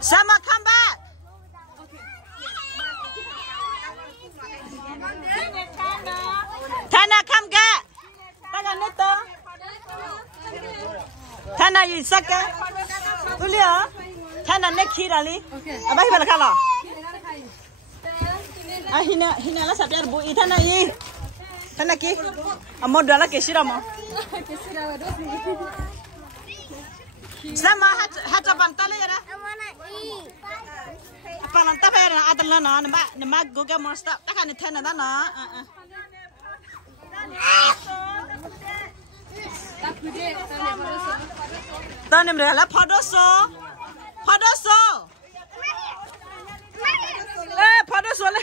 Sama, come back. Tana, come get. Tana, neto. Tana, you suck it. Ulia. Tana, neck here, Ali. Abah bala kala. Hina la sabiar bu. Tana ye. Tana ki. Amo dala kesira mo. Sama hat bantale ya. Palang tapi ada adalah nama Google Monster. Tak kan itu nana na. Tanya mereka padoso. Padoso le.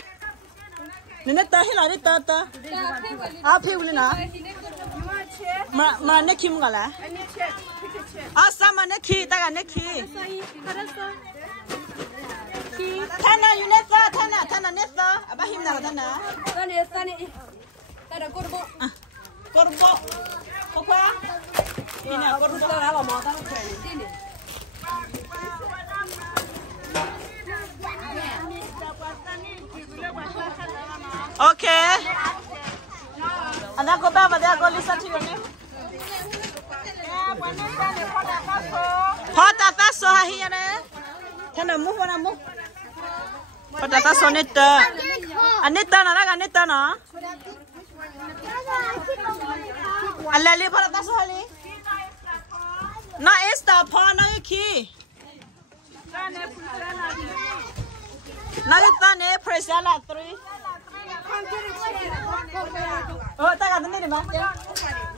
Nene tahi lari tata. Apa yang boleh na? Mana kim gala? Sama neki, tak kan neki. Tana, you neta, Tana neta. Abah him nara Tana. Tana korbo. Korbo. Apa? Ini korbo nara lama tak ini. Okay. Anda go back, anda go listen to your name. Potataso hahiya ne. Tana move mana move. Potataso neta. Aneta na raga aneta na. Alali potataso hali. Na esta pa na ki. Na kita ne presala 3. Oh, tak ada ni mah.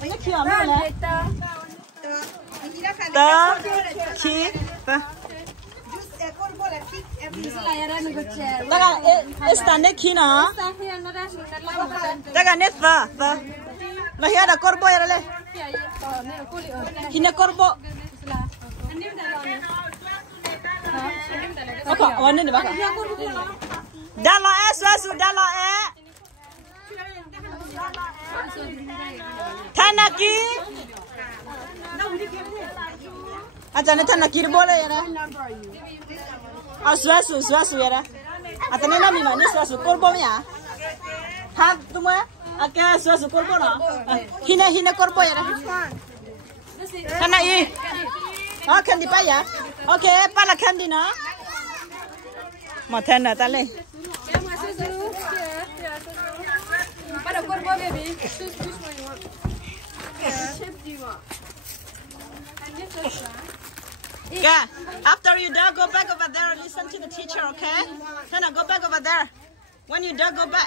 Ini kiam mana? Ta, ki, ta. Taga, estane ki na. Taga net ta. Nah ya ada korbo ya le. Hina korbo. Apa? Warna ni baka. Dala susu dala Tanaki. Atane tanaki boleh ya. Susu ya. Atane nami mana susu korbo ya. Hah, tuma? Akan susu korbo na. Hina korbo ya. Tanaki. Oh, kandi pa ya. Okay, pala kandi na. Matana tale. Pada korbo baby. Yeah, after you done, go back over there and listen to the teacher, okay? Tana, go back over there. When you done, go back.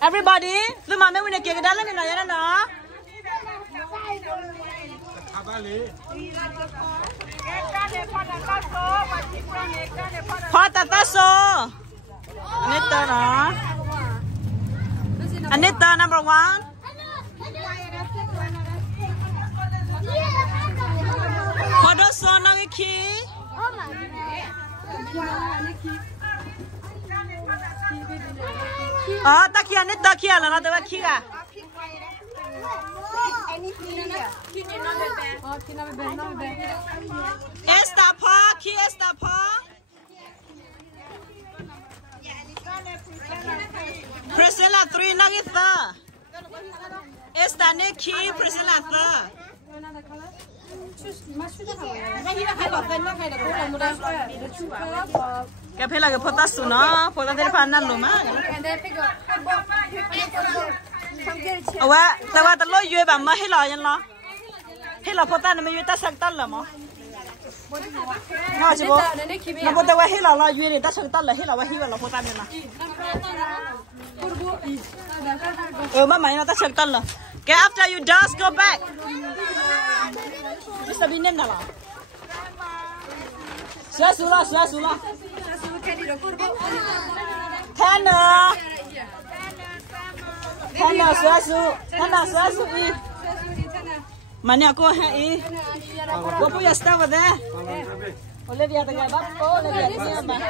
Everybody, lu mama wina kaya dalan ni na na. Potataso. Anita number 1. Podoso nangiki. Ah, taki Anita kia la na dewa kia. Esta pa, ki esta pa. Priscilla 3 nangita. Esta neki Priscilla 3. Cái phải là cái potasu nó, potasu phải năn luôn mà. Ủa, tao ta lôi dưa bằng mà hết lò nhân lo. Hết lò potasu nó mới ta sang tân là mà. Ngon chứ bố. Nó potasu hết lò dưa thì ta sang tân là hết lò hiu là potasu này mà. Mà mày nó ta sang tân là. Okay, after you dust, go back. Mr. Binem na lah. Sudah. Tana, sudah. Mana aku hai? Kau punya staff ada? Olivia tengah bapa, Olivia tengah bapa.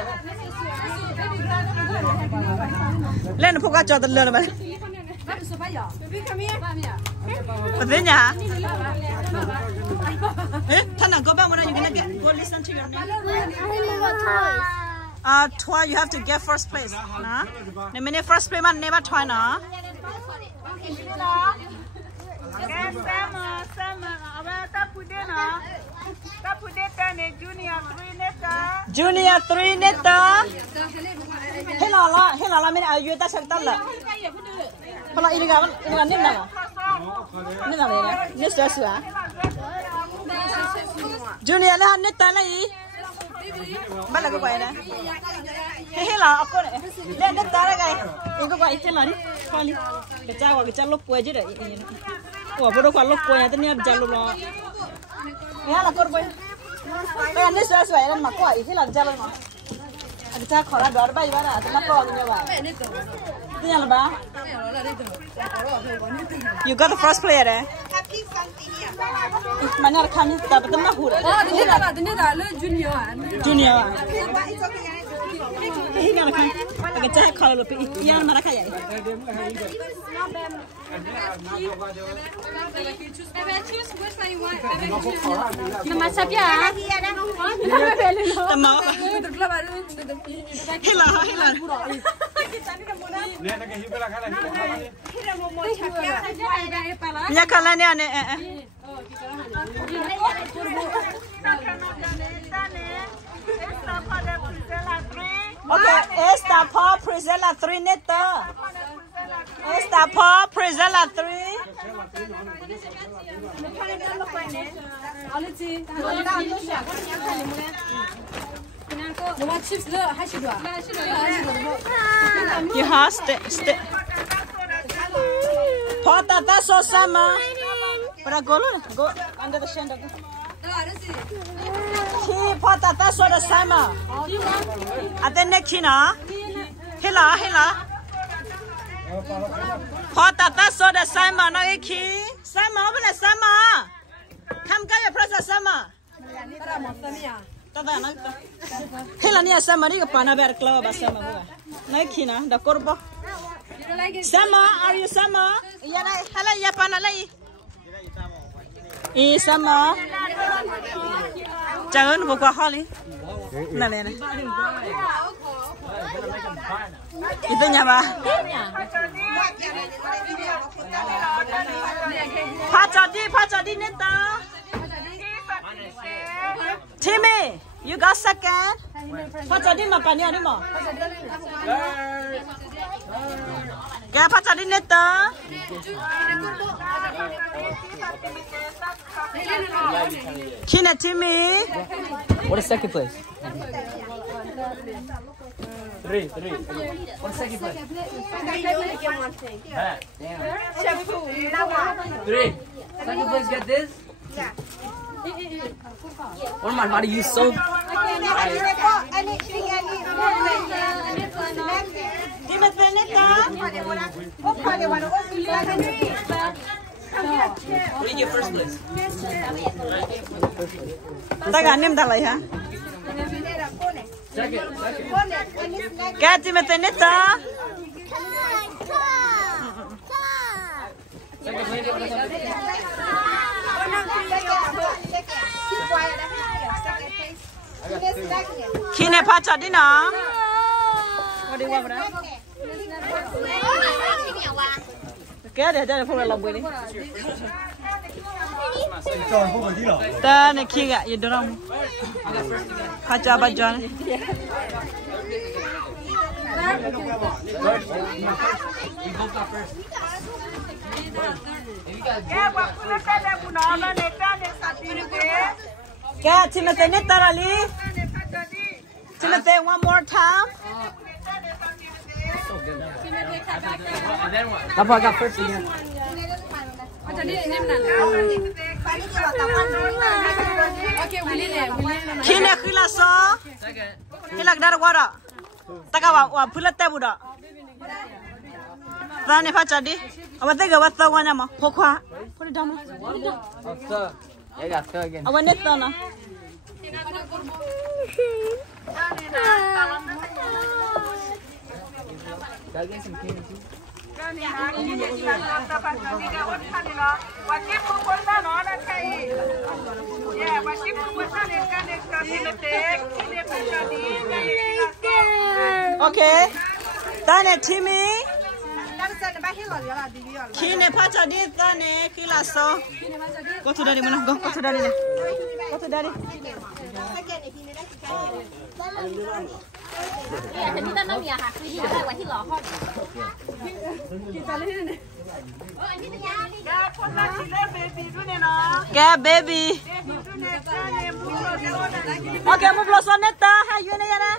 Len pukul jauh terlalu. But then, Tana, go back when you're gonna go listen to your name. Try you have to get first place. Nah, the minute first place man never try na. Junior 3 neta. Helala, mình ayu ta sang tan la. Kalau ini kan ni mana? Ni mana ni? Ni sudah. Junior lah neta lagi. Mana kau buat ni? Helala, aku ni. Neta lagi. Ini kau itu lah ni. Kali. Kita lok kau aja dah. Wah, bodoh kau lok kau yang tu ni ada jalur lah. Ni lah kau buat. Ni sudah kan mak kau ini lah jalur mak. Kita kalau dua bayi mana, kenapa orang ni bawa? Ini yang apa? You got the first player eh? Mana kami dapat mana huru? Oh, ini dah junior. Junior. Ini yang kan? Kita kalau lebih yang mana kaya? Nama siapa? Tema. Hila. Ya kalau ni ane. Okay, esta Paul Priscilla 3 neta. Esta Paul Priscilla 3. You have stay. Paul tata so sama. Para go under the shade. He Paul tata so the sama. Ada nekina. Hila. Paul tata so the sama na iki. Sama apa na sama? Kam kaya prasa sama. Tata na. Hila ni sama ni kapana ber club sama buka. Nekina da korbo. Sama, are you sama? Iya na. Hala ya pana lai. Sama. Jangan buka hali. Nana. Itu nyapa? Pachadi neta. Timmy, you got second. Pachadi mapani ani mo. Ya pachadi neta. Kina Timmy. What is second place? Three. What's second place? Three. Second place get this? Yeah. What am I? You so? What did you get first place? Taga nim dalai ha. Second. Kati meteneta. Second place. Kine pacha dina. What do you want, brother? Kaya dia jadi pula lampu ini. Dan kiga, you dorong. Pacha bajan. We both got first. Kaya Timothy neta rali. Timothy one more time. That's why I got first again. Kine khila so. Second. Hilak dar wara. Taka wa phulat te buda. Rane pacha di. Awate ga wata wanya ma. Phokwa. Put it down. Third. Yeah, I got third again. Awan neta na. Gotta get some candy too. โอเคตาเนี่ยทีมีคีเนี่ยพัชดีตาเนี่ยคีลาโซก็ทุได้ดิมันก็ทุได้ดิก็ทุได้ดิแต่ที่นั่นไม่มีอะค่ะคือที่ได้ไว้ที่หล่อห้องแกเบบี้โอเคมุบลอซอนเนตตาให้ยูเนี่ยนะ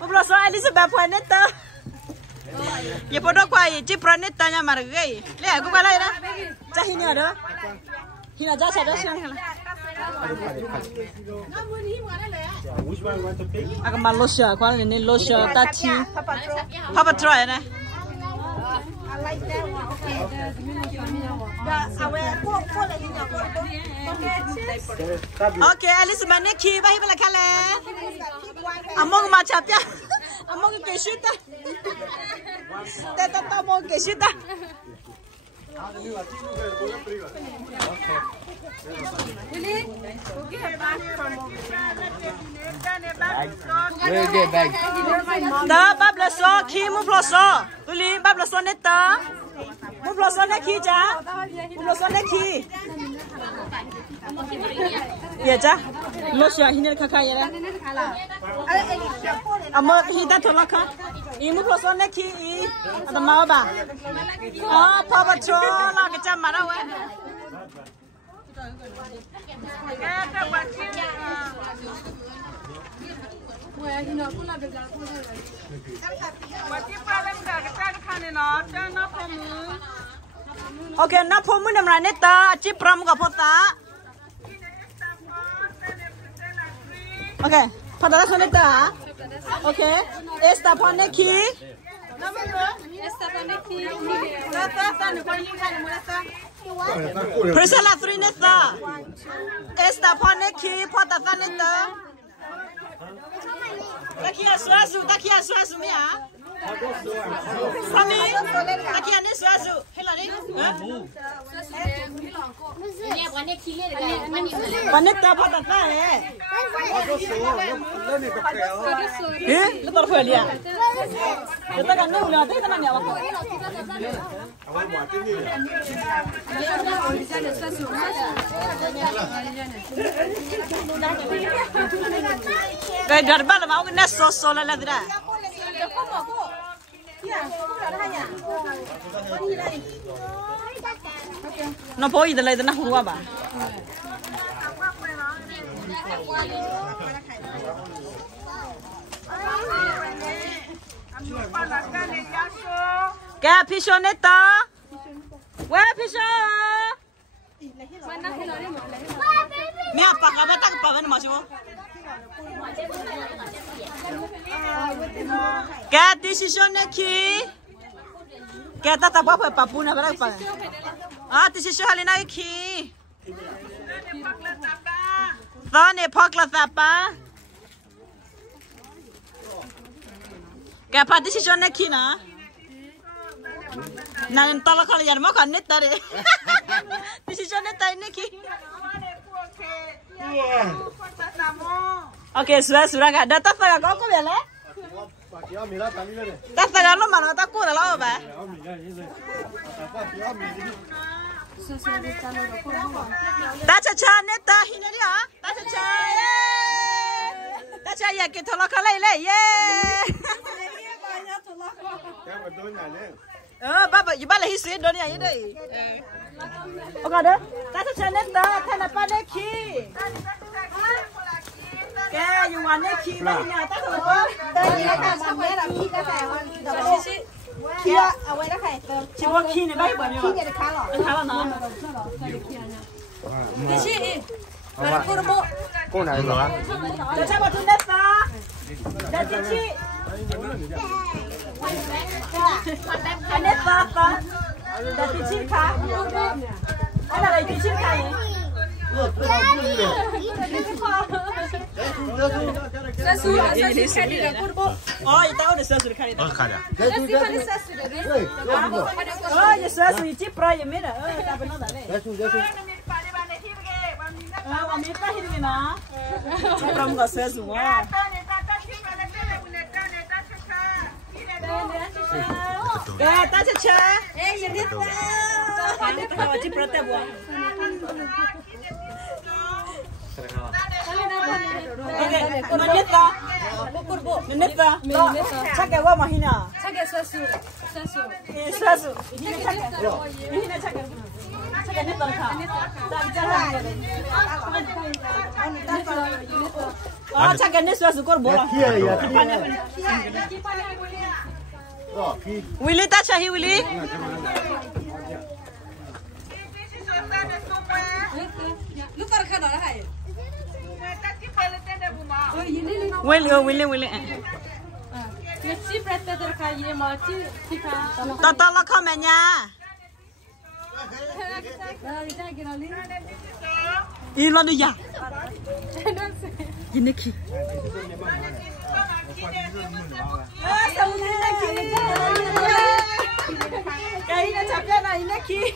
มุบลอซอนอลิซาเบธพอยเนตตาอย่าพอดอกไว้จีบรันเนตตาเนี่ยมาร์กเลยเลี้ยกูไปเลยนะจะหินเนี่ยเด้อหินอาจจะใช้ได้ใช่ไหมล่ะagak malu sih, kalau ini lo sih tadi, papa tryนะโอเคอลิซมันนี่ขี่ไปให้เป็นอะไรกันเลยอามองมาจับจ้ะอามองเกชิตะแต่ต้องมองเกชิตะVery good bag. Da babla so ki mu plo so tuli babla so ne ta mu plo so ne ki ja mu plo so ne ki ya ja lo sha hinel kha kha ya la amma hi ta thola kha I mu plo so ne ki I adama ba pa pa tro la ka cha ma ra wa Okay, na pomu na mrane ta achi pram ka phota. Okay, phota la khane ta. Okay, esta phone ki. Esta phone ki. Ta ni phone ki khane mura ta. Priscilla 3 ne ta. Esta phone ki phota ta ne ta. Takia suasu mi ah. Kami takia ni suasu. Hello ni. Ini apa ni kiri dekat Panet ta phata ta hai. Lepas apa dia? Kita kan ni ulah tu kan ni apa? Gaya darbar mau kena sos lah lah dah. Nó phối gì từ đây tới nó không qua bà. Cái pisho này ta, quay pisho. Mẹ apa kabar tak apa mana masuk? Cái decision này khi, cái ta tak apa apa pun apa apa. Ah, decision hari nak khi. Tao ni phok la apa? Cái apa decision này khi na? Nang tolak kalau yang mau kan net tadi. Decision net tadi ni khi. Okay, sudah kan. Dah tak tak kau bela? Tak tak lo mana tak kau dah lo ba? Tak caca net dah ini dia. Tak caca. Tak caca ya kita tolak kalau le. Bapa, you balik hisri dunia ini deh. Oke deh, kita channel dah, kan apa deh ki? Kayak you mana ki? Mana tak tahu. Tadi kita sampai dah ki dah saya. Kia, awak dah kaya tu. Cuma ki ni baik banyak. Ki ni ada kalau. Kalau nak. Kisi, baru kurmo. Kau nak apa? Macam apa tu net dah? Dah kisi. Anh ấy ba ba, đã đi chín cá, anh là đi chín cá gì? 看你的过不？哦，一到的时候是看的。看着。这是看你啥子的？哦，也是一几不也没了，大不了的嘞。我没发现的呢。这不我说什么？哎，大车车。哎，有点多。我这不得不。OK， meneta. Meneta. Cakap apa mahina? Cakap susu. Susu. Ini cakap. Ini cakap. Cakap ni terka. Tak jalan. Oh, cakap ni susu kor bola. Willy tak cahi Willy. Lu terka dah hai. Willy. Nasi berata terka ye mati tika. Tata lah kamenya. Ini tu ya. Ini ki. Kayaknya capek lah ini ki.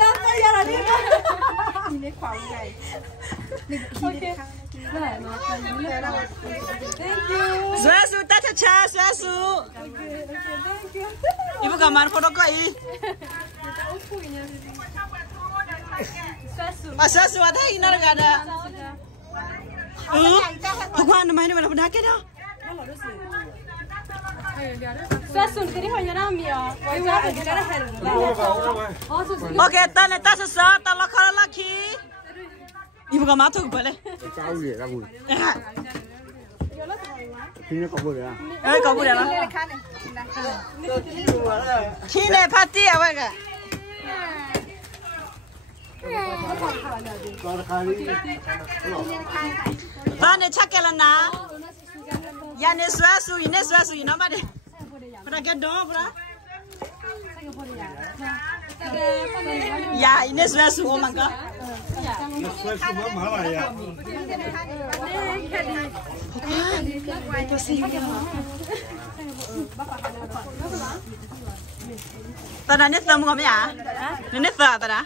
Tata ya lah ni. Ini kuat guys. Okay. Thank you. Susu, tata cha, susu. Thank you. Ibu kamar foto kau ini. Susu ada ini ada ada. Bukan nama ini mana pun ada dah. Susu ni hanya nama ya. Ibu apa cara hal? Okay, tane tasa sa tala khala laki. Ibu kamar tu boleh. Tahu dia, tahu. Ini kau boleh ah. Kau boleh lah. Kini party apa ke? Tane cakap lah na. Ya ni suasu, ini nama deh. Pernah gendong pernah? Ya ini suasu oh mangga. Tadi ni temu kami ya? Ni tak tadi?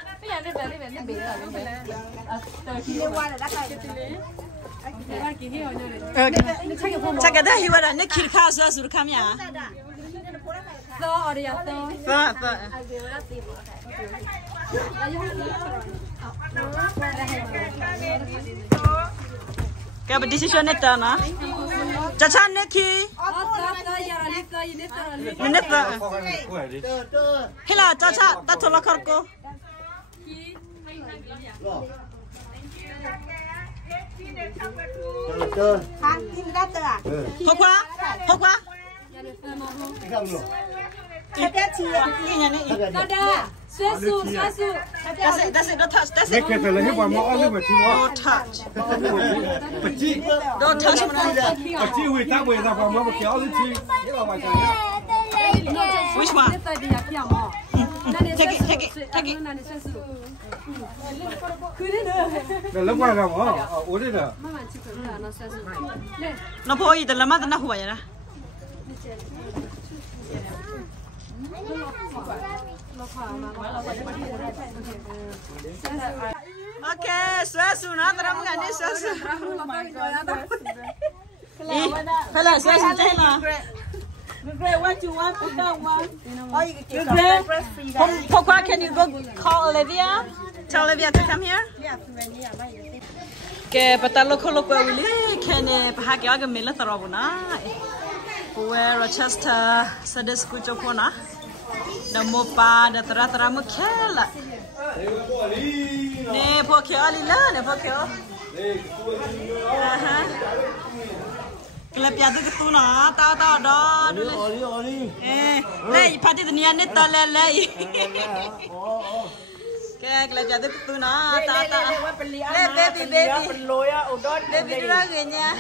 Cakap dah hiwa dah. Ni kiri kau suasu kami ya? Tak. Kau berdiskusi ni tak na? Caca ni ki? Ni tak. Hila caca tak tolak aku. Hokwa? Susu. That's it. Don't touch. That's it. Kita lagi buat mau ni macam Don't touch. Don't touch. Peci hui tak boleh tak buat mau kau ni cik. Ini macam ni. Which one? Take it. Dah lepas dah mau. Boleh dah. Nak pergi dalam mana nak huai lah. Okay, suasu na terang kan ni suasu. Hello, suasu cahaya. Great, what you want? Pokwa, can you go call Olivia? Tell Olivia to come here. Okay, but that local Willie can pack your gamilla tarabuna. Where Rochester said the school of Pona. The mopa, the Tratara Mukela. Ne Pokio, ne Pokio. Clapia the Tuna, Tata, Lay, party the Nianetta Lay. Clapia the Tuna, Tata. Baby dragon, yeah.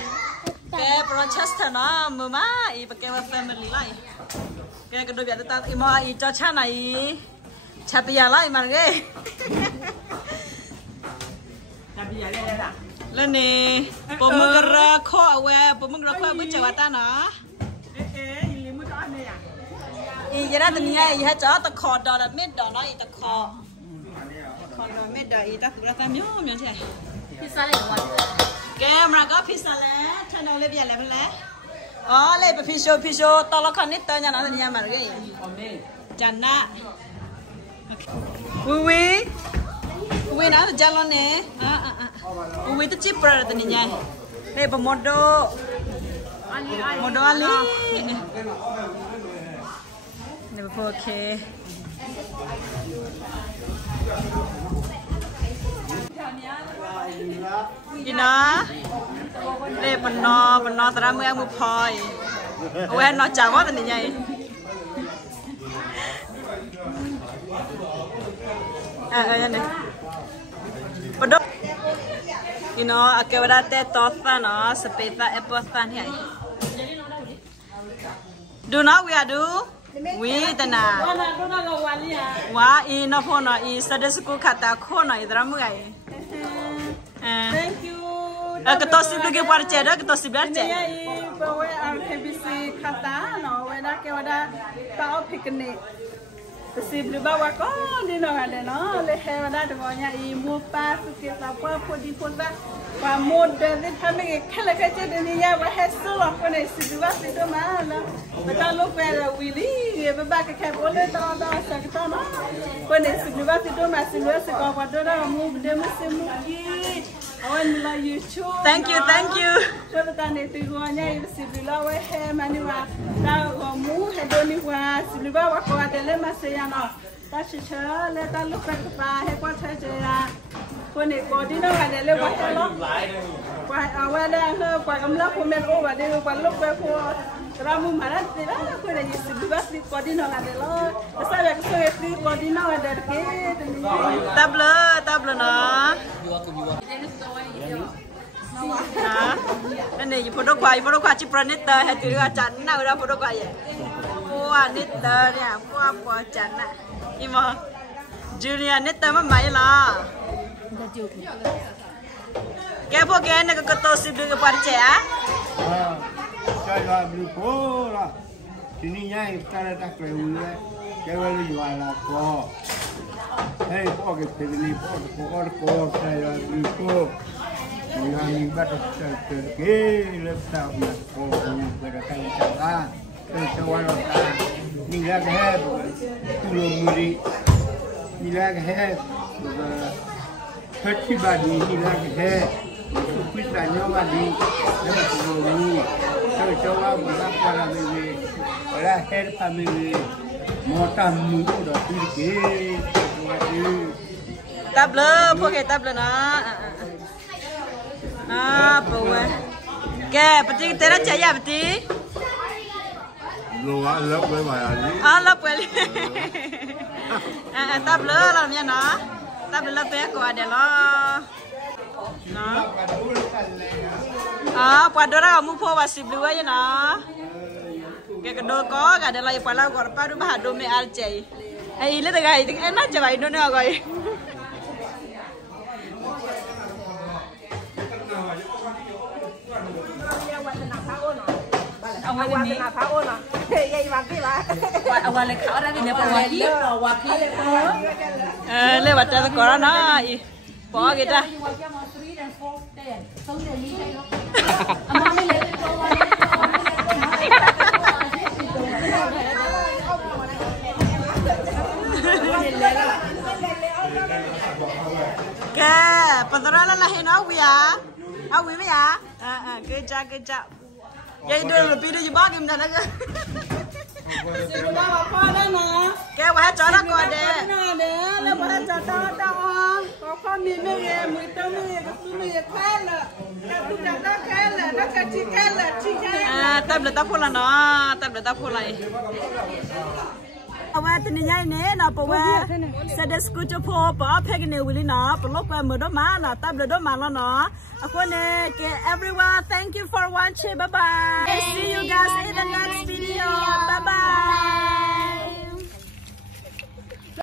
Rochester, no, Mama, if became a family life. Cái đôi bây giờ ta ima cho cha này cha bây giờ lại mà nghe cha bây giờ đây là lên nè bộ mực ra kho về bộ mực ra kho với chợ ta nó ý giờ đó tụi nhảy hết chó ta kho đỏ là mết đỏ nó ý ta kho đỏ mết đỏ ý ta cũng ra ta miếu miếu thế pizza này ngon cái mà có pizza lẽ cho nó lên biển lẽ bên lẽ lên pizza tao lo khăn nít tao nhà nó tụi nhảy mà cái chán nè Uwi nó là jalan nè, Uwi itu cheaper tadi nya. Leba modo ali. Leba okay. Ina, leba no teramu yang mupoi. Uwi no jawa tadi nya. Ini. Pedok, akhirnya ada tofa no, sepeda apple fan ya. Do na we tena. Wah, ini pun sudah suku kata kona idramu ya. Thank you. Kita sibuk ke parceda, kita sibuk aja. Iya, bawa RKBC kata, no, weda ke weda tahu piknik. Sibuk bawa kau di mana ada no, leher ada dengannya ibu pas kita apa podi poda, model ni kami kalau kerja dunia wahai sulah kau ni sibuk itu mana, betul lu pada Willy, beberapa kerja boleh tahu sakit no, kau ni sibuk itu masih luas kau pada orang mu demo semuki, awan mula YouTube. Thank you. Kalau tanya itu dengannya ibu sibuk wahai mana wah, tahu mu hedoni wah sibuk bawa kau ada le masih yang ta chỉ chờ lên ta lúc quen qua hay qua chơi chơi à con này có đi đâu là lên qua chơi lắm qua qua đây hơi qua cầm lắc của mình ô và đi qua lúc quen qua ra mua mà đó thì đó con này chỉ bị bắt đi qua đi đâu là để lo sao vậy cái số đi qua đi đâu là để cái tab lơ nó hả anh này photo quay chụp planet hay từ ra chắn nào ra photo quay vậy qua nít nè qua chắn à nhưng mà Julia nít mà mấy là cái phố cái này có tổ chức được cái trẻ chơi là bị phố là thì ní nhảy cái là đặc biệt cái là lý do là có hey có cái gì lý có chơi là bị phố mình bắt đầu chơi cái lớp sau là có người ta chơi ra chơi là ni lag hai tulung muri ni lag hai khati badi ni lag hai pita nyawa di nama tulung ni coba buat para bebe para hair family mota mu do pirke tablo pakai tablo na bawa ke peti tera caya peti lấp với bài lấp với tab lơ làm nha nó tab lơ bé của để nó qua đó là mua phô và xịt lưới vậy nó cái đồ có cả để lại qua lao còn bao nhiêu hạt đồ mẹ ăn chạy ai lấy từ ngày thì em nói cho vậy nữa rồi awal ni apa ona ya iwaki lah awal lekau orang ni lagi waki lewat jalan koran na bỏ kita ke pentoran lah hina awi ya kerja vậy đưa là video gì bác em ra đó cơ cái quá chó nó coi đè nó quá chó đó có con mình mới nghe mùi tao mới khai là tụi nó khai là nó cái chi khai tập là tao phụ lạiว่าทีนี้ยัยเน่นะเพราะว่าเสด็จสกุลจะพอปะเพกเนวิลีนะปลอกไปมือดมานะตับเลยดมาแล้วเนาะคนเนี่ย everyone thank you for watching bye bye see you guys in the next video bye bye